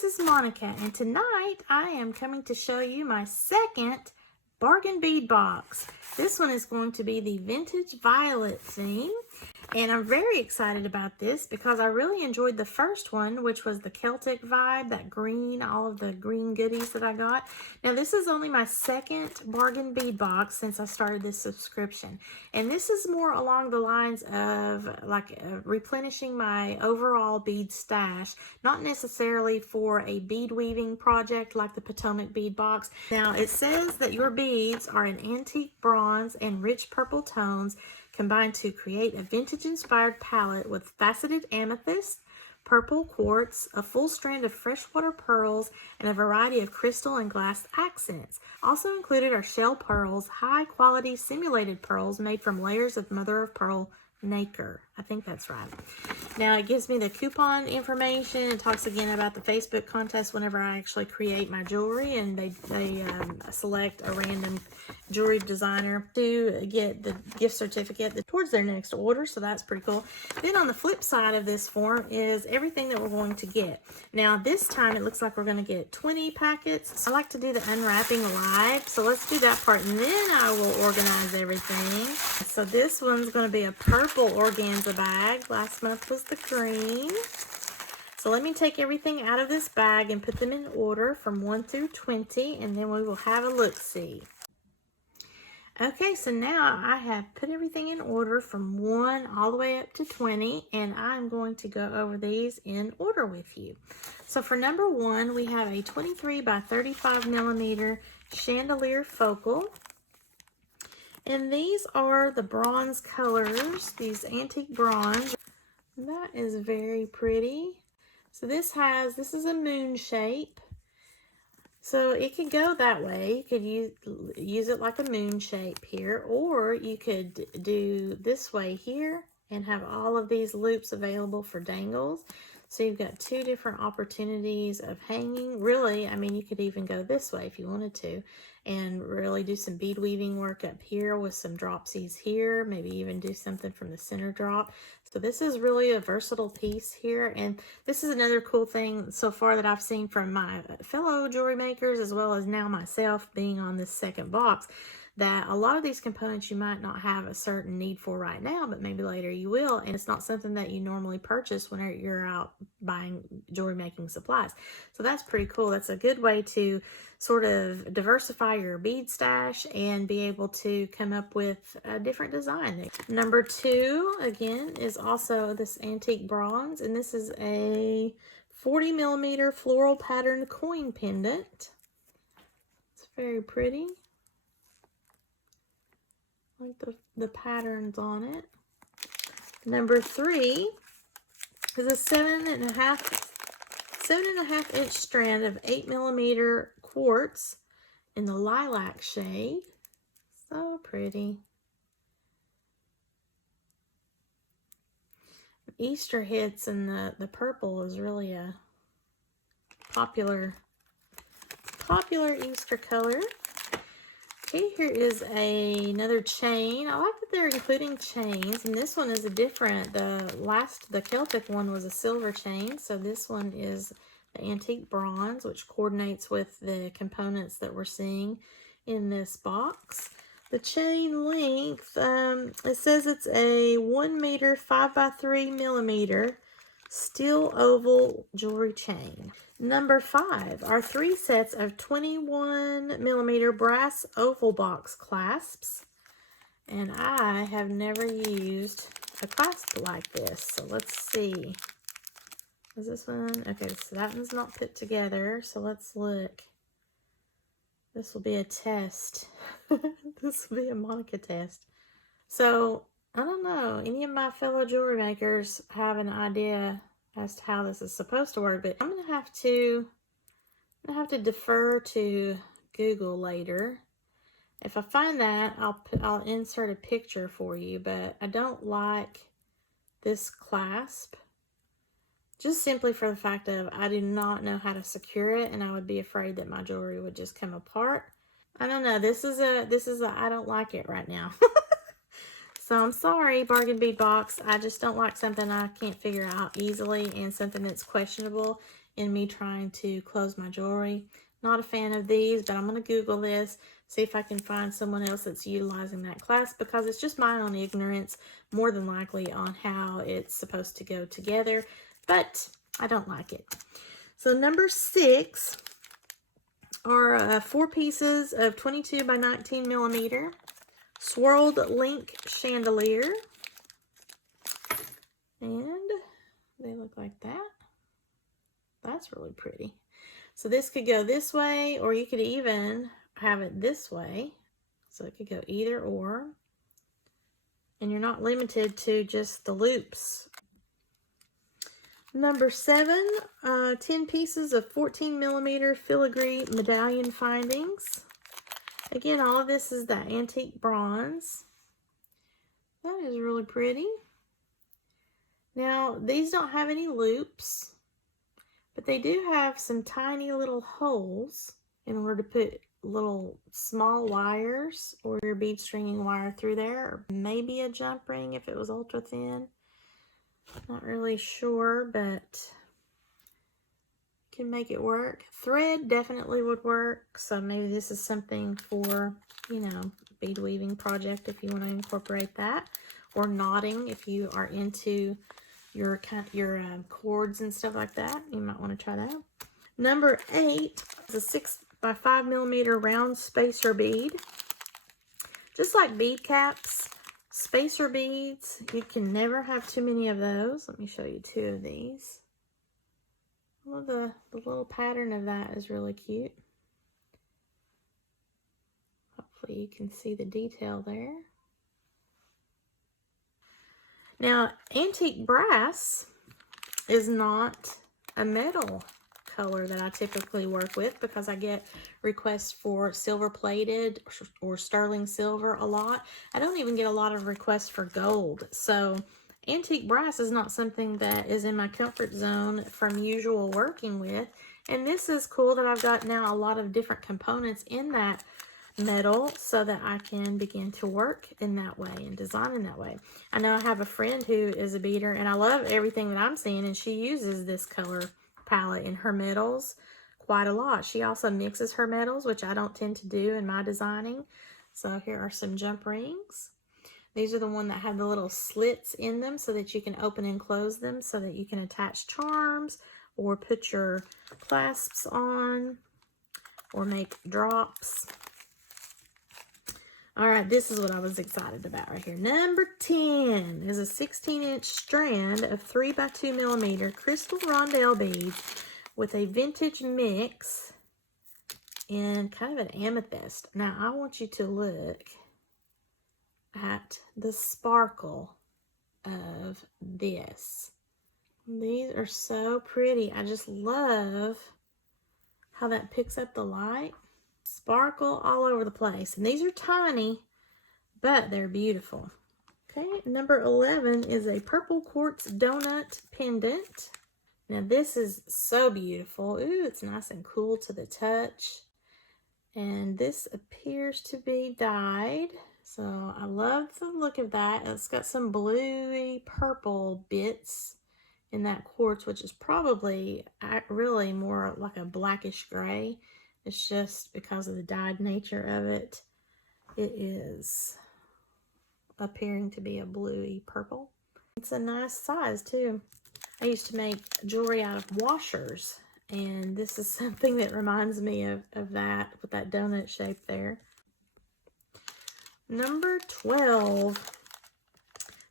this is Monica, and tonight I am coming to show you my second bargain bead box. This one is going to be the Vintage Violet theme, and I'm very excited about this because I really enjoyed the first one, which was the Celtic vibe, that green, all of the green goodies that I got. Now this is only my second bargain bead box since I started this subscription, and this is more along the lines of like replenishing my overall bead stash, not necessarily for a bead weaving project like the Potomac bead box. Now it says that your beads are an antique bronze and rich purple tones combined to create a vintage-inspired palette with faceted amethyst, purple quartz, a full strand of freshwater pearls, and a variety of crystal and glass accents. Also included are shell pearls, high-quality simulated pearls made from layers of mother-of-pearl nacre. I think that's right. Now it gives me the coupon information. It talks again about the Facebook contest whenever I actually create my jewelry, and they select a random jewelry designer to get the gift certificate towards their next order, so that's pretty cool. Then on the flip side of this form is everything that we're going to get. Now this time it looks like we're going to get 20 packets. I like to do the unwrapping live, so let's do that part and then I will organize everything. So this one's going to be a purple organza bag. Last month was the green. So let me take everything out of this bag and put them in order from 1 through 20, and then we will have a look-see. Okay, so now I have put everything in order from 1 all the way up to 20, and I'm going to go over these in order with you. So for number 1, we have a 23 by 35 millimeter chandelier focal. And these are the bronze colors, these antique bronze. That is very pretty. So this is a moon shape. So it could go that way. You could use it like a moon shape here, or you could do this way here and have all of these loops available for dangles. So you've got 2 different opportunities of hanging. Really, I mean, you could even go this way if you wanted to and really do some bead weaving work up here with some dropsies here, maybe even do something from the center drop. So this is really a versatile piece here, and this is another cool thing so far that I've seen from my fellow jewelry makers, as well as now myself being on this second box, that a lot of these components you might not have a certain need for right now, but maybe later you will, and it's not something that you normally purchase when you're out buying jewelry making supplies. So that's pretty cool. That's a good way to sort of diversify your bead stash and be able to come up with a different design. Number 2, again, is also this antique bronze, and this is a 40 millimeter floral patterned coin pendant. It's very pretty. Like the patterns on it. Number 3 is a 7.5 inch strand of 8 millimeter quartz in the lilac shade. So pretty. Easter hits, and the purple is really a popular Easter color. Okay, here is another chain. I like that they're including chains, and this one is a different. The Celtic one was a silver chain, so this one is the antique bronze, which coordinates with the components that we're seeing in this box. The chain length, it says it's a 1 meter 5 by 3 millimeter steel oval jewelry chain. Number 5 are 3 sets of 21 millimeter brass oval box clasps, and I have never used a clasp like this, so let's see. Is this one? Okay, so that one's not put together, so let's look. This will be a test. This will be a Monica test. So I don't know, any of my fellow jewelry makers have an idea as to how this is supposed to work, but I'm gonna have to defer to Google later. If I find that, I'll insert a picture for you, but I don't like this clasp, just simply for the fact of I do not know how to secure it, and I would be afraid that my jewelry would just come apart. I don't know, this is a I don't like it right now. So I'm sorry, Bargain Bead Box. I just don't like something I can't figure out easily and something that's questionable. in me trying to close my jewelry. Not a fan of these, but I'm going to Google this, see if I can find someone else that's utilizing that clasp, because it's just my own ignorance, more than likely, on how it's supposed to go together, but I don't like it. So number 6 are 4 pieces of 22 by 19 millimeter swirled link chandelier, and they look like that. That's really pretty. So this could go this way, or you could even have it this way. So it could go either or. And you're not limited to just the loops. Number 7, 10 pieces of 14 millimeter filigree medallion findings. Again, all of this is that antique bronze. That is really pretty. Now, these don't have any loops, but they do have some tiny little holes in order to put little small wires or your bead stringing wire through there, or maybe a jump ring if it was ultra thin. Not really sure, but can make it work. Thread definitely would work, so maybe this is something for, you know, bead weaving project if you want to incorporate that, or knotting if you are into your cords and stuff like that. You might want to try that. Number 8 is a 6 by 5 millimeter round spacer bead. Just like bead caps, spacer beads, you can never have too many of those. Let me show you 2 of these. Well, the little pattern of that is really cute. Hopefully you can see the detail there. Now, antique brass is not a metal color that I typically work with, because I get requests for silver plated or sterling silver a lot. I don't even get a lot of requests for gold. So antique brass is not something that is in my comfort zone from usual working with. And this is cool that I've got now a lot of different components in that metal so that I can begin to work in that way and design in that way. I know I have a friend who is a beader, and I love everything that I'm seeing, and she uses this color palette in her metals quite a lot. She also mixes her metals, which I don't tend to do in my designing. So here are some jump rings. These are the one that have the little slits in them so that you can open and close them, so that you can attach charms or put your clasps on or make drops. All right, this is what I was excited about right here. Number 10 is a 16-inch strand of 3 by 2 millimeter crystal rondelle beads with a vintage mix in kind of an amethyst. Now, I want you to look at the sparkle of this. These are so pretty. I just love how that picks up the light. Sparkle all over the place. And these are tiny, but they're beautiful. Okay, number 11 is a purple quartz donut pendant. Now this is so beautiful. Ooh, it's nice and cool to the touch. And this appears to be dyed. So I love the look of that. It's got some bluey purple bits in that quartz, which is probably really more like a blackish gray. It's just because of the dyed nature of it. It is appearing to be a bluey purple. It's a nice size too. I used to make jewelry out of washers, and this is something that reminds me of that, with that donut shape there. Number 12.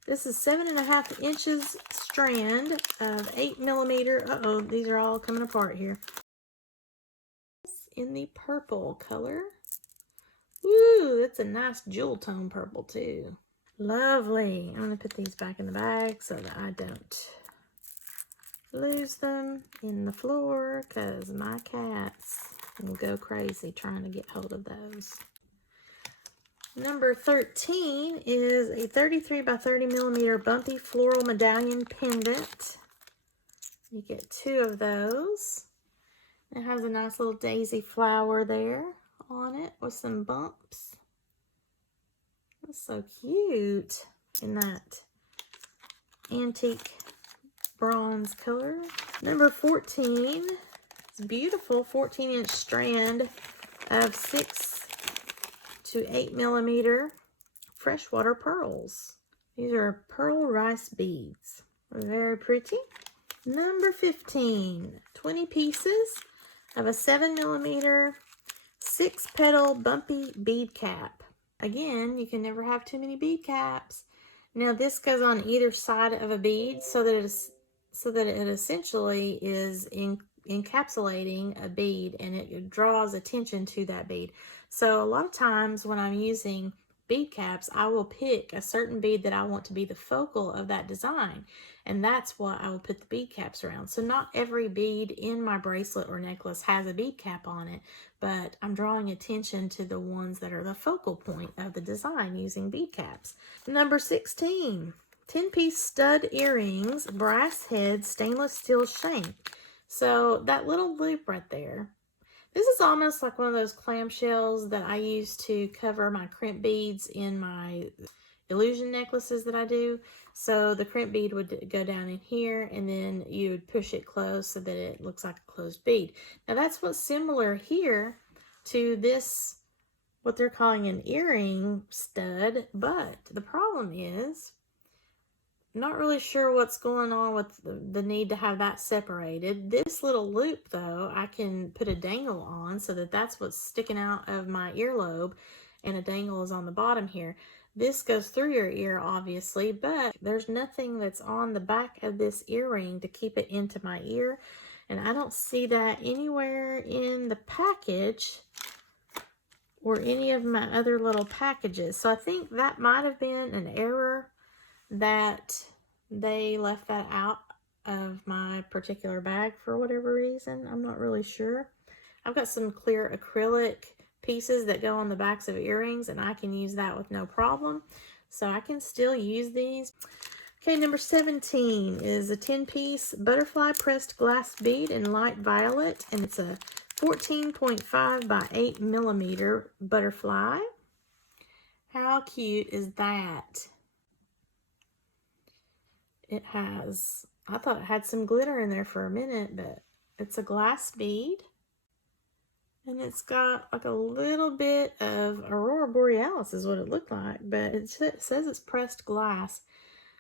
This is 7.5 inches strand of 8 millimeter. Uh-oh, these are all coming apart here. In the purple color. Woo, that's a nice jewel tone purple too. Lovely. I'm going to put these back in the bag so that I don't lose them in the floor, because my cats will go crazy trying to get hold of those. Number 13 is a 33 by 30 millimeter bumpy floral medallion pendant. You get 2 of those. It has a nice little daisy flower there on it with some bumps. That's so cute in that antique bronze color. Number 14. It's beautiful 14-inch strand of 6 to 8 millimeter freshwater pearls. These are pearl rice beads. Very pretty. Number 15. 20 pieces of a 7 millimeter 6-petal bumpy bead cap. Again, you can never have too many bead caps. Now this goes on either side of a bead so that it essentially is encapsulating a bead, and it draws attention to that bead. So a lot of times when I'm using bead caps, I will pick a certain bead that I want to be the focal of that design, and that's what I will put the bead caps around. So not every bead in my bracelet or necklace has a bead cap on it, but I'm drawing attention to the ones that are the focal point of the design using bead caps. Number 16, 10-piece stud earrings, brass head, stainless steel shank. So that little loop right there, this is almost like one of those clamshells that I use to cover my crimp beads in my illusion necklaces that I do. So the crimp bead would go down in here, and then you would push it closed so that it looks like a closed bead. Now that's what's similar here to this, what they're calling an earring stud, but the problem is, not really sure what's going on with the need to have that separated. This little loop, though, I can put a dangle on so that that's what's sticking out of my earlobe, and a dangle is on the bottom here. This goes through your ear, obviously, but there's nothing that's on the back of this earring to keep it into my ear, and I don't see that anywhere in the package or any of my other little packages. So I think that might have been an error, that they left that out of my particular bag for whatever reason. I'm not really sure. I've got some clear acrylic pieces that go on the backs of earrings, and I can use that with no problem. So I can still use these. Okay, number 17 is a 10-piece butterfly pressed glass bead in light violet, and it's a 14.5 by 8 millimeter butterfly. How cute is that? It has, I thought it had some glitter in there for a minute, but it's a glass bead. And it's got like a little bit of Aurora Borealis is what it looked like, but it says it's pressed glass.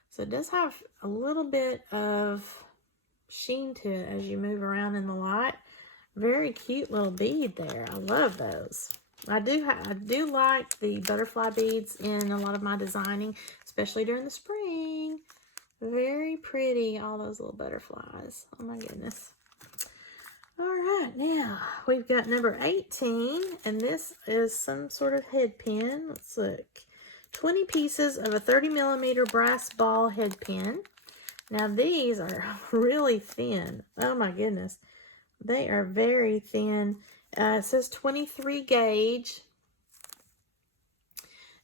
So it does have a little bit of sheen to it as you move around in the light. Very cute little bead there. I love those. I do like the butterfly beads in a lot of my designing, especially during the spring. Very pretty, all those little butterflies. Oh my goodness. All right, now we've got number 18, and this is some sort of head pin. Let's look. 20 pieces of a 30 millimeter brass ball head pin. Now these are really thin. Oh my goodness. They are very thin. It says 23 gauge.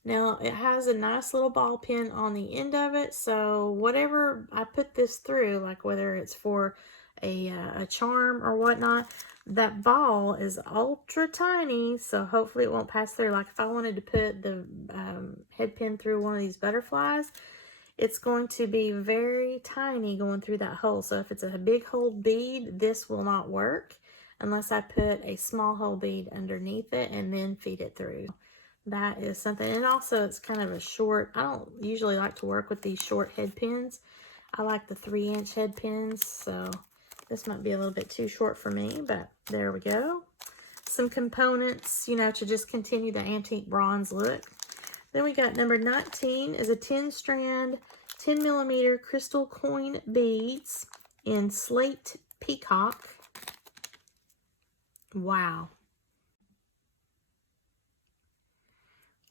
Now, it has a nice little ball pin on the end of it, so whatever I put this through, like whether it's for a charm or whatnot, that ball is ultra tiny, so hopefully it won't pass through. Like if I wanted to put the head pin through one of these butterflies, it's going to be very tiny going through that hole. So if it's a big hole bead, this will not work unless I put a small hole bead underneath it and then feed it through. That is something. And also it's kind of a short, I don't usually like to work with these short head pins. I like the 3-inch head pins, so this might be a little bit too short for me, but there we go. Some components, you know, to just continue the antique bronze look. Then we got number 19 is a 10-strand, 10 millimeter crystal coin beads in slate peacock. Wow.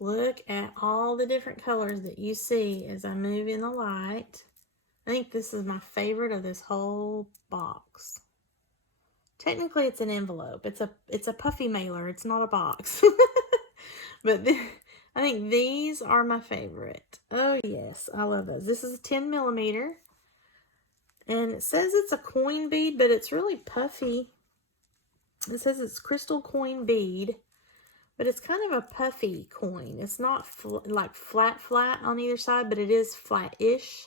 Look at all the different colors that you see as I move in the light. I think this is my favorite of this whole box. Technically, it's an envelope. It's a puffy mailer. It's not a box. But I think these are my favorite. Oh, yes. I love those. This is a 10 millimeter. And it says it's a coin bead, but it's really puffy. It says it's crystal coin bead. But it's kind of a puffy coin. It's not like flat on either side, but it is flat-ish.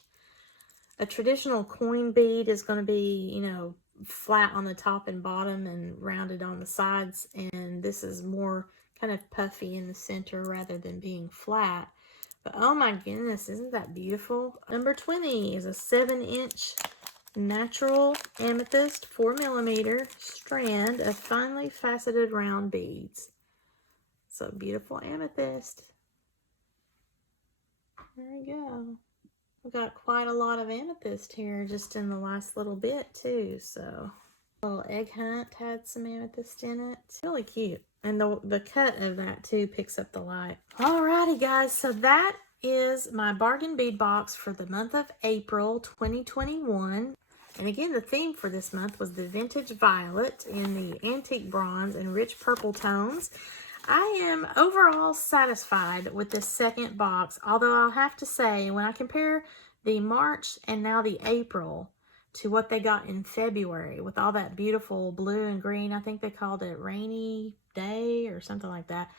A traditional coin bead is going to be, you know, flat on the top and bottom and rounded on the sides, and this is more kind of puffy in the center rather than being flat. But oh my goodness, isn't that beautiful? Number 20 is a 7-inch natural amethyst 4mm strand of finely faceted round beads. So beautiful amethyst. There we go. We've got quite a lot of amethyst here just in the last little bit too. So little egg hunt had some amethyst in it. It's really cute. And the cut of that too picks up the light. Alrighty guys, so that is my bargain bead box for the month of April 2021. And again, the theme for this month was the vintage violet in the antique bronze and rich purple tones. I am overall satisfied with this second box, although I'll have to say, when I compare the March and now the April to what they got in February with all that beautiful blue and green, I think they called it rainy day or something like that,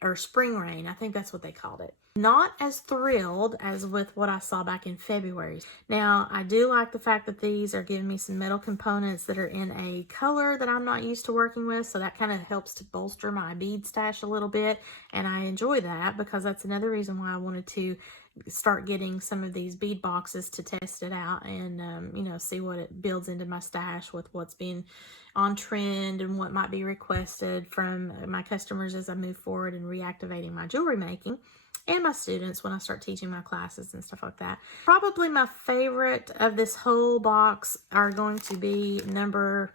or spring rain, I think that's what they called it. Not as thrilled as with what I saw back in February. Now, I do like the fact that these are giving me some metal components that are in a color that I'm not used to working with, so that kind of helps to bolster my bead stash a little bit, and I enjoy that because that's another reason why I wanted to start getting some of these bead boxes to test it out and you know, see what it builds into my stash with what's being on trend and what might be requested from my customers as I move forward in reactivating my jewelry making, and my students when I start teaching my classes and stuff like that. Probably my favorite of this whole box are going to be number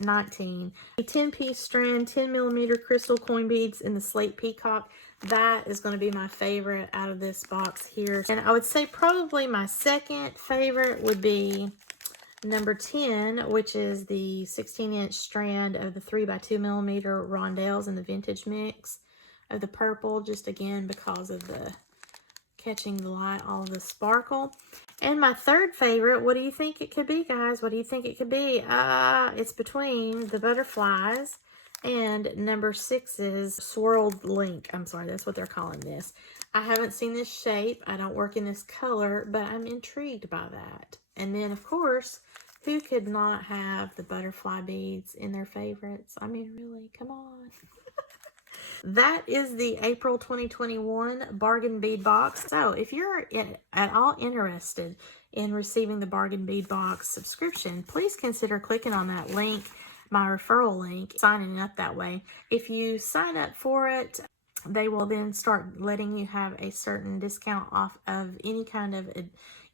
19. A 10-piece strand, 10mm crystal coin beads in the slate peacock. That is going to be my favorite out of this box here. And I would say probably my second favorite would be number 10, which is the 16-inch strand of the 3x2mm rondelles in the vintage mix of the purple, just again because of the catching the light, all of the sparkle. And my third favorite, what do you think it could be, guys? What do you think it could be? It's between the butterflies and number 6's swirled link. I'm sorry, that's what they're calling this. I haven't seen this shape. I don't work in this color, but I'm intrigued by that. And then, of course, who could not have the butterfly beads in their favorites? I mean, really, come on. That is the April 2021 bargain bead box. So if you're at all interested in receiving the bargain bead box subscription, please consider clicking on that link, my referral link, signing up that way. If you sign up for it, they will then start letting you have a certain discount off of any kind of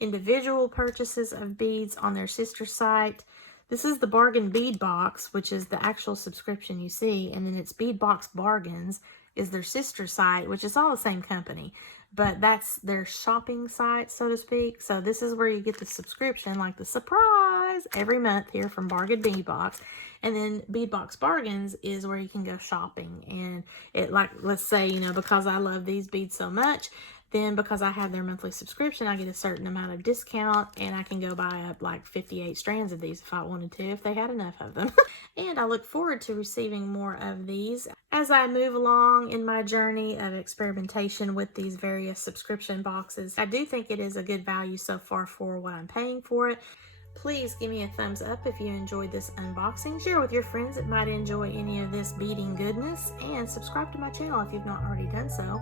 individual purchases of beads on their sister site. This is the bargain bead box, which is the actual subscription you see, and then it's Bead Box Bargains is their sister site, which is all the same company, but that's their shopping site, so to speak. So this is where you get the subscription, like the surprise every month here from Bargain Bead Box. And then Bead Box Bargains is where you can go shopping. And it, like, let's say, you know, because I love these beads so much, then because I have their monthly subscription, I get a certain amount of discount, and I can go buy up like 58 strands of these if I wanted to, if they had enough of them. And I look forward to receiving more of these as I move along in my journey of experimentation with these various subscription boxes. I do think it is a good value so far for what I'm paying for it. Please give me a thumbs up if you enjoyed this unboxing. Share with your friends that might enjoy any of this beading goodness, and subscribe to my channel if you've not already done so.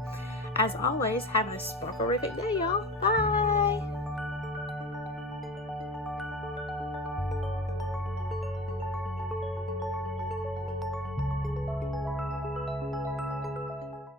As always, have a sparkle-rific day, y'all. Bye!